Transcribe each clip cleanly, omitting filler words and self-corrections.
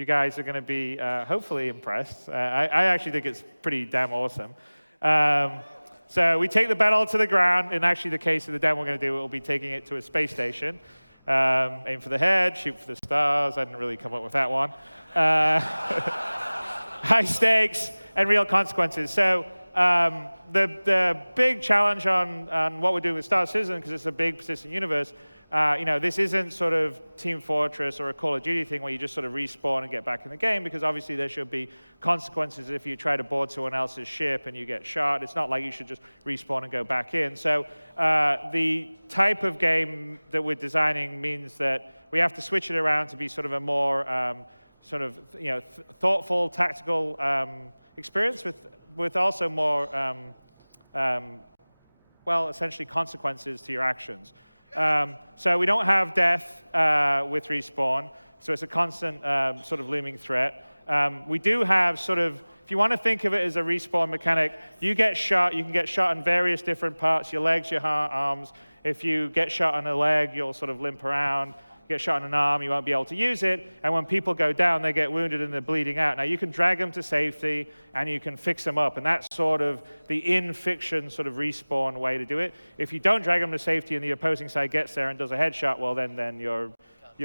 You guys are going to be hopefully impressed. I actually think it's pretty damn awesome. So we take the battle to the ground. In actually the case of the demo we're going to do, we'll be taking it to a space station. Aim for the head, shoot for the stars. I didn't really come up with that one. High stakes and real consequences. So the big challenge on what we're doing with Star Citizen, because it's a big persistent universe, this isn't sort of Team Fortress or a Call of Duty thing where you just sort of respawn and get back in the game, because obviously there should be consequences if you try to board someone else's ship and you get shot. It's not like you should just respawn and go back in. So the type of game that we're designing means that we have to switch it around to be sort of a more thoughtful, tactical experience with also more, essentially consequences to your actions. So we don't have death with respawn, so it's a constant sort of looming threat. We do have sort of, if you want to think of it as a respawn mechanic, you get shot, you can get shot in various different parts, your legs, your arms. If you get shot on a leg, you'll sort of limp around. Get shot in an arm, you won't be able to use it. And when people go down, they get wounded and they're bleeding out. Now, you can drag them to safety, and you can fix them up. And that's sort of the in-fiction sort of respawn way to do it. If you don't drag them to safety and the opposing side gets there and does a headshot, well, then you're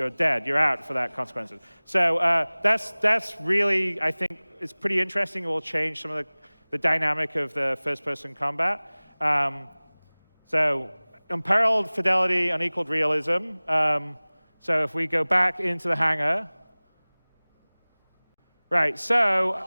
dead. You're out for that consequences. So that's really, I think, it's pretty interesting. It will change some of the dynamic of the first-person combat. So unparalleled fidelity, unequaled realism. So if we go back into the hangar, right, so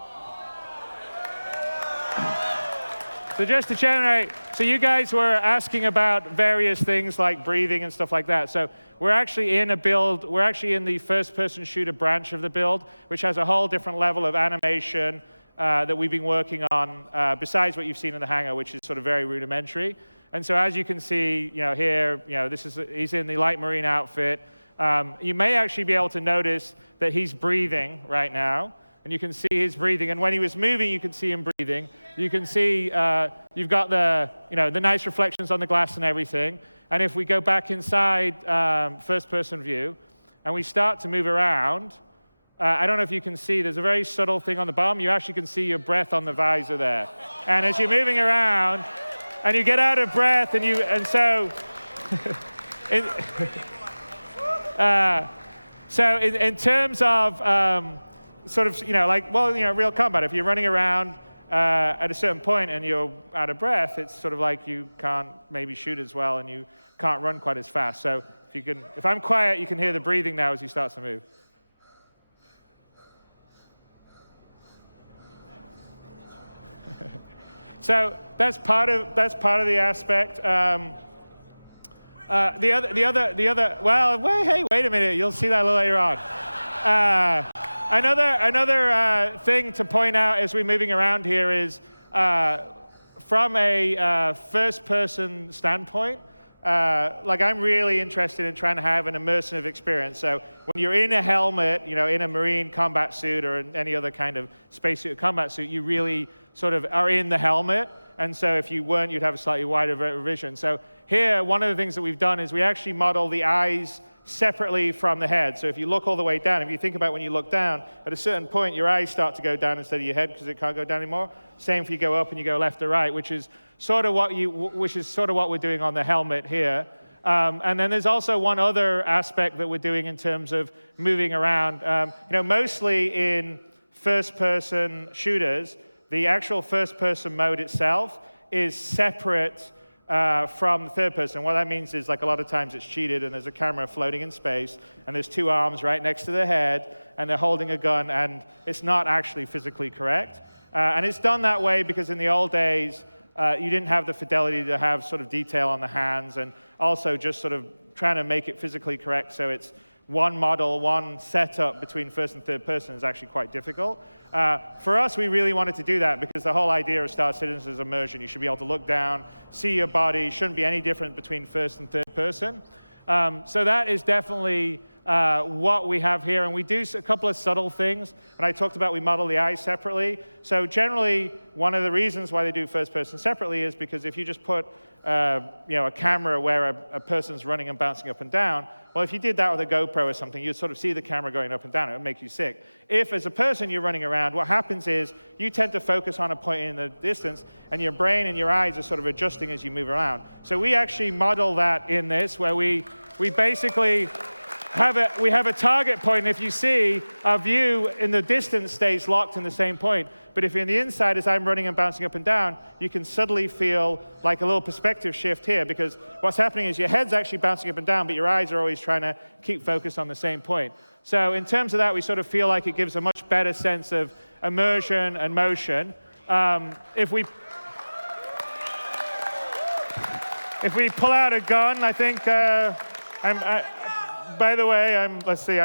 just to generate, so you guys were asking about various things like breathing and stuff like that. So we're actually in a build, we're actually in the first-person shooter branch of the build, which has a whole different level of animation that we've been working on, besides what you've seen in the hangar, which is sort of very rudimentary. And so as you can see, here, he's in the light marine outfit. You may actually be able to notice that he's breathing right now, and you can see his breathing. And when he was moving, you can see him breathing. You can see you've got the nice reflections on the glass and everything. And if we go back inside first-person view, and we start to move around, I don't know if you can see, there's a very subtle thing on the bottom. You actually can see your breath on the visor there. And as you're moving around, and you get out of breath, so in terms of real combat, if you're running around at a certain point and you're out of breath, it's sort of like you can't maybe shoot as well and you can't run quite as fast. So if I'm quiet, you can hear the breathing now as he starts to move. So that's part of the aspect. The other. Well, wait a minute. You'll see that a little later on. Another thing to point out as we're moving around here is, from a first-person standpoint, I'm really interested in trying to have an immersive experience. So when you're in a helmet, in a marine combat suit or in any other kind of spacesuit combat suit, you really sort of are in the helmet. And so if you weren't, you'd have a slightly wider vision. So here, one of the things that we've done is we actually model the eyes separately from the head. So if you look all the way down, if you think about when you look down, at a certain point, your eyes start to go down instead of your head because it can't go down anymore. Same if you go up and you go left or right, which is sort of what we're doing on the helmet here. And then there's also one other aspect that we're doing in terms of moving around. Mostly in first-person shooters, the actual first-person mode itself is separate from the third person. What that means is, a lot of times it's cheated, and there's a camera floating in space, and there's two arms right next to the head, and they're holding a gun, and it's not actually physically correct. And it's done that way because in the old days, you didn't have the fidelity to have sort of detail on the hands, and also just sort of trying to make it physically correct so it's one model, one setup between first and third person is actually quite difficult. For us, we really wanted to do that because the whole idea of Star Citizen is immersion. You should be able to look down, see your body. Shouldn't be any different between first and third person. So that is definitely what we have here. And we do a couple of subtle things. And I talked about we model the eyes separately. So generally, one of the reasons why they do first person separately is because if you just put a camera where a person's running and bouncing up and down, well, if you did that with a GoPro or something, you'd sort of see the camera going up and down. It would make you sick. If, as a person, you're running around, what happens is you tend to focus on a point in the distance, and your brain and your eyes are sort of adjusting as you move around. So we actually model that in this, where we basically have a target point, and if you see, our view in the distance stays locked in the same point. But if you're in the inside, as I'm running and bouncing up and down, you can suddenly feel like a little perspective shift here, because what's happening is your head's actually bouncing up and down, but your eyes are always trying to keep focused on the same point. So in terms of that, we sort of feel like it gives a much better sense of immersion and motion. If we pull out a gun, I think, by the way, let's see,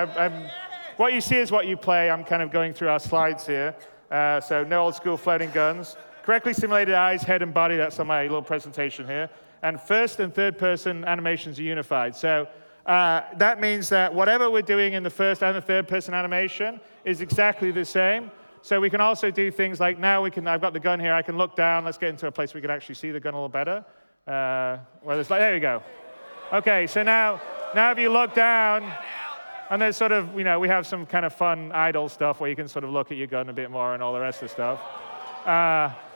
what you see is what you play. I'm kind of going through our slides here. So no old school floating guns. Correctly simulated eyes, head, and body. That's on my little presentation here. And first and third person animations are unified. So that means that whatever we're doing in the first and the third person animation is exactly the same. So we can also do things like now I've got the gun here. I can look down. Let's get into a place where we can actually see the gun a little better. There we go. OK, so now if you look down, and there's sort of, we have some kind of fun idle stuff where you can sort of look at your gun a bit more and all the rest of the stuff.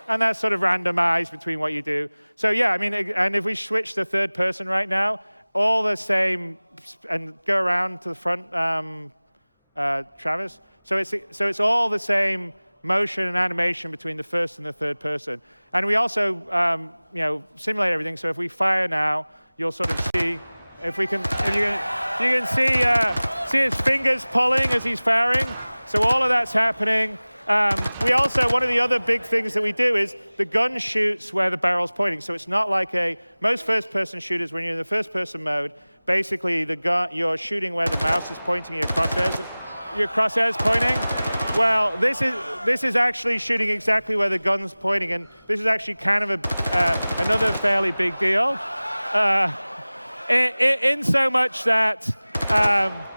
And that's sort of randomized between what you do. So yeah, I mean, and if we switch to third person right now, all the same, and go around to the front, Travis. So it's all the same motion and animation between the first and the third person. And we also, simulate everything. So if we fire now, you'll sort of see, you can see his fingers pulling as he's firing. So all of that's happening. We also, one of the other big things that we do is the gun shoots where the barrel's pointing. So it's not like most first-person shooters, when you're in the first-person mode, basically you're shooting where the mouse is pointing, your crosshairs pointing. Well, this is actually shooting exactly where the gun's pointing, and this is actually kind of another fairly big deal. In so much that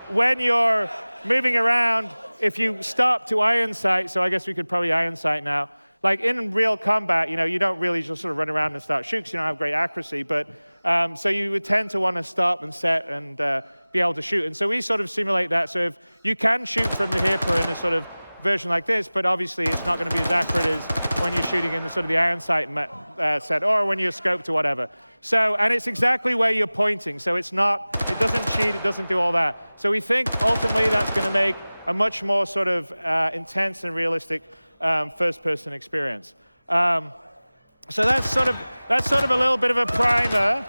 when you're moving around, if you stop to iron sight, so I guess we could probably iron sight now, like in real combat, you don't really just sort of run around and start shooting because you don't have great accuracy, but so you would tend to want to stop and set and be able to shoot. And so we sort of simulate that. So if you can shoot from the hip or in a sort of version like this, but obviously it's not going to be as accurate as when you're shooting in the sort of the iron sight set, or when you're scoped or whatever. So, and it's exactly where you're pointing. So it doesn't cheat, it doesn't do all that. So we think ultimately that's going to make a much more sort of intense and realistic first-person experience. So that's sort of a little bit of a primer.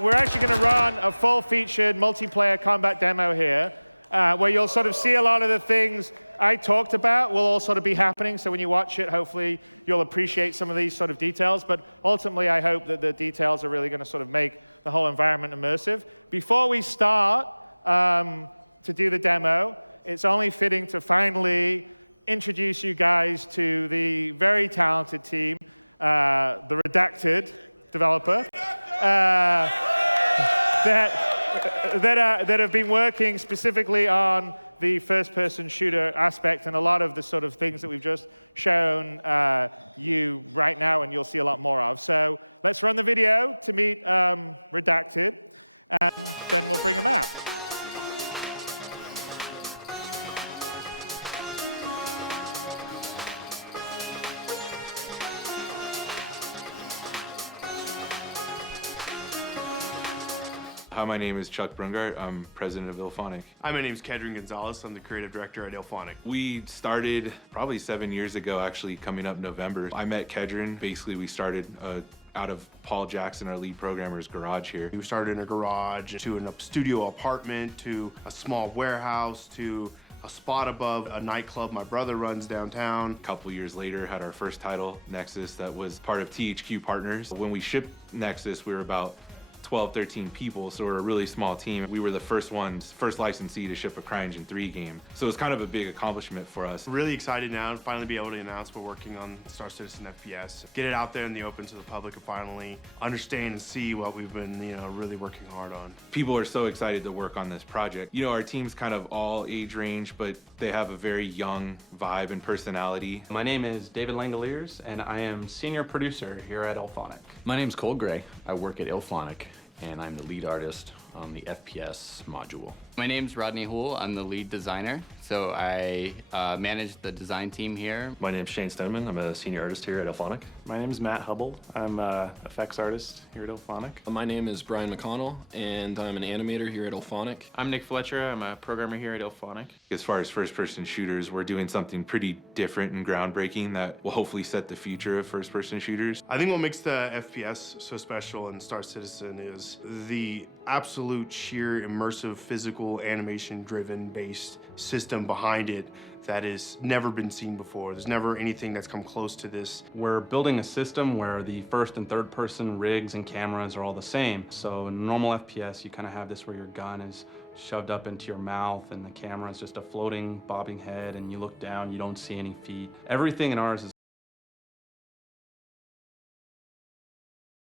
We're actually going to run a full-featured multiplayer combat demo here, where you'll sort of see a lot of the things I talked about will all sort of be happening. So when you watch it, hopefully you'll appreciate some of these sort of details. But ultimately, I hope that the details are really going to sort of make the whole environment immersive. Before we start to do the demo, it's only fitting to finally introduce you guys to the very talented team, the Redacted developer, that have been working specifically on the first-person shooter aspect and a lot of the sort of things that we've just shown you right now, and you'll see a lot more of. So let's run the video to meet Redacted, and then we'll bring them out. Hi, my name is Chuck Brungart. I'm president of IllFonic. Hi, my name is Kedron Gonzalez. I'm the creative director at IllFonic. We started probably 7 years ago, actually, coming up November. I met Kedron. Basically, we started out of Paul Jackson, our lead programmer's garage here. We started in a garage to a studio apartment to a small warehouse to a spot above a nightclub my brother runs downtown. A couple years later, had our first title, Nexus, that was part of THQ Partners. When we shipped Nexus, we were about 12, 13 people, so we're a really small team. We were the first licensee to ship a CryEngine 3 game. So it's kind of a big accomplishment for us. Really excited now to finally be able to announce we're working on Star Citizen FPS. Get it out there in the open to the public and finally understand and see what we've been, really working hard on. People are so excited to work on this project. Our team's kind of all age range, but they have a very young vibe and personality. My name is David Langoliers, and I am senior producer here at Elphonic. My name's Cole Gray. I work at Elphonic, and I'm the lead artist on the FPS module. My name's Rodney Houle. I'm the lead designer, so I manage the design team here. My name's Shane Stoneman. I'm a senior artist here at Elphonic. My name's Matt Hubble. I'm an effects artist here at Elphonic. My name is Brian McConnell, and I'm an animator here at Elphonic. I'm Nick Fletcher. I'm a programmer here at Elphonic. As far as first-person shooters, we're doing something pretty different and groundbreaking that will hopefully set the future of first-person shooters. I think what makes the FPS so special in Star Citizen is the absolute sheer immersive physical animation-driven based system behind it that has never been seen before. There's never anything that's come close to this. We're building a system where the first and third person rigs and cameras are all the same. So in normal FPS, you kind of have this where your gun is shoved up into your mouth and the camera is just a floating, bobbing head, and you look down, you don't see any feet. Everything in ours is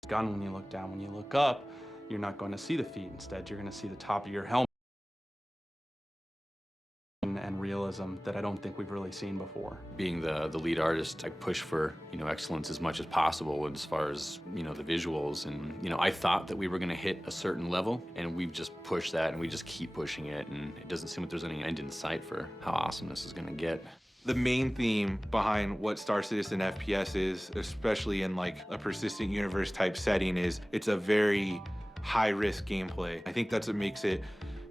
gun when you look down. When you look up, you're not going to see the feet. Instead, you're going to see the top of your helmet. And realism that I don't think we've really seen before. Being the lead artist, I push for excellence as much as possible as far as the visuals, and I thought that we were going to hit a certain level, and we've just pushed that, and we just keep pushing it, and it doesn't seem like there's any end in sight for how awesome this is going to get. The main theme behind what Star Citizen FPS is, especially in like a persistent universe type setting, is it's a very high-risk gameplay. I think that's what makes it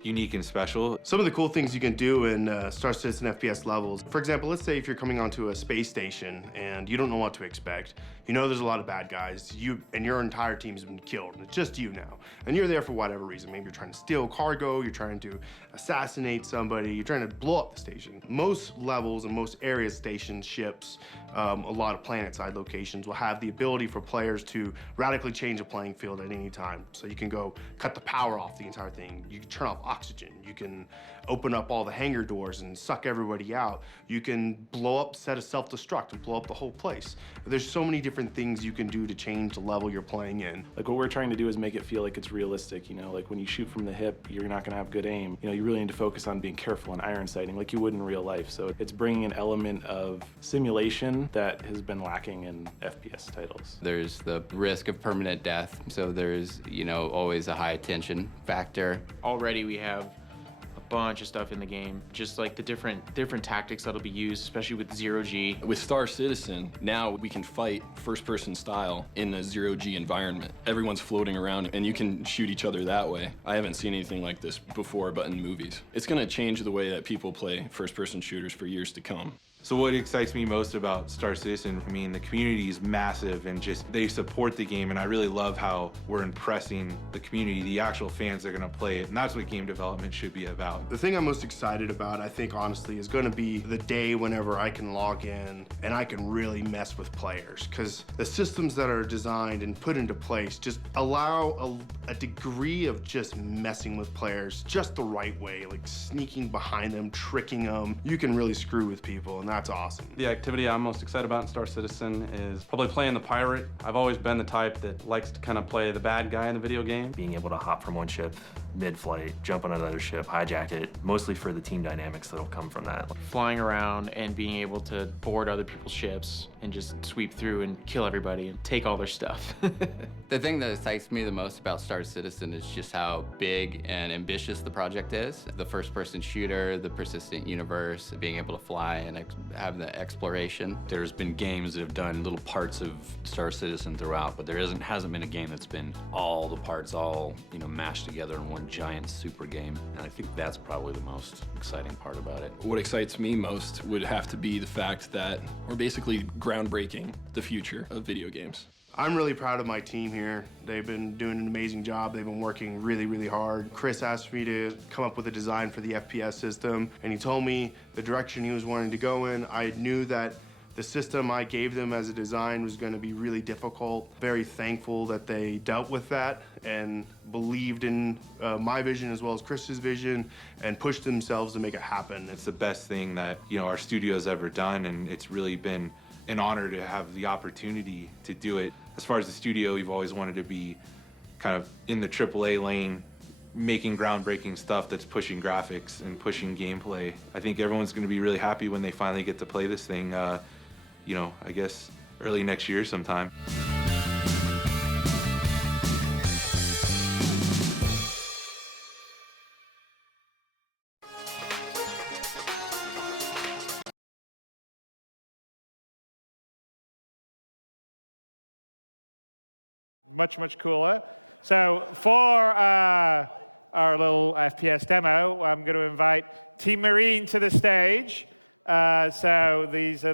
unique and special. Some of the cool things you can do in Star Citizen FPS levels. For example, let's say if you're coming onto a space station and you don't know what to expect. There's a lot of bad guys. You and your entire team's been killed. It's just you now. And you're there for whatever reason. Maybe you're trying to steal cargo, you're trying to assassinate somebody, you're trying to blow up the station. Most levels and most area stations, ships, a lot of planet-side locations will have the ability for players to radically change the playing field at any time. So you can go cut the power off the entire thing. You can turn off oxygen. You can open up all the hangar doors and suck everybody out. You can blow up, set a self-destruct and blow up the whole place. There's so many different things you can do to change the level you're playing in. Like what we're trying to do is make it feel like it's realistic, like when you shoot from the hip, you're not gonna have good aim. You really need to focus on being careful and iron sighting like you would in real life. So it's bringing an element of simulation that has been lacking in FPS titles. There's the risk of permanent death, so there's, always a high attention factor. Already we have a bunch of stuff in the game, just like the different tactics that'll be used, especially with zero-G. With Star Citizen, now we can fight first-person style in a zero-G environment. Everyone's floating around, and you can shoot each other that way. I haven't seen anything like this before, but in movies. It's going to change the way that people play first-person shooters for years to come. So what excites me most about Star Citizen, the community is massive and they support the game, and I really love how we're impressing the community, the actual fans that are gonna play it, and that's what game development should be about. The thing I'm most excited about, I think honestly, is gonna be the day whenever I can log in and I can really mess with players, because the systems that are designed and put into place just allow a degree of just messing with players just the right way, like sneaking behind them, tricking them. You can really screw with people, and that's awesome. The activity I'm most excited about in Star Citizen is probably playing the pirate. I've always been the type that likes to kind of play the bad guy in the video game. Being able to hop from one ship mid-flight, jump on another ship, hijack it, mostly for the team dynamics that'll come from that. Flying around and being able to board other people's ships and just sweep through and kill everybody and take all their stuff. The thing that excites me the most about Star Citizen is just how big and ambitious the project is. The first-person shooter, the persistent universe, being able to fly and have the exploration. There's been games that have done little parts of Star Citizen throughout, but there hasn't been a game that's been all the parts mashed together in one giant super game. And I think that's probably the most exciting part about it. What excites me most would have to be the fact that we're basically groundbreaking the future of video games. I'm really proud of my team here. They've been doing an amazing job. They've been working really, really hard. Chris asked me to come up with a design for the FPS system, and he told me the direction he was wanting to go in. I knew that The system I gave them as a design was going to be really difficult. Very thankful that they dealt with that and believed in my vision as well as Chris's vision and pushed themselves to make it happen. It's the best thing that, you know, our studio's ever done, and it's really been an honor to have the opportunity to do it. As far as the studio, we've always wanted to be kind of in the AAA lane, making groundbreaking stuff that's pushing graphics and pushing gameplay. I think everyone's going to be really happy when they finally get to play this thing, you know, I guess early next year sometime. Much, much cooler. So for our little FPS demo, I'm going to invite Team Marine to the stage. So these are the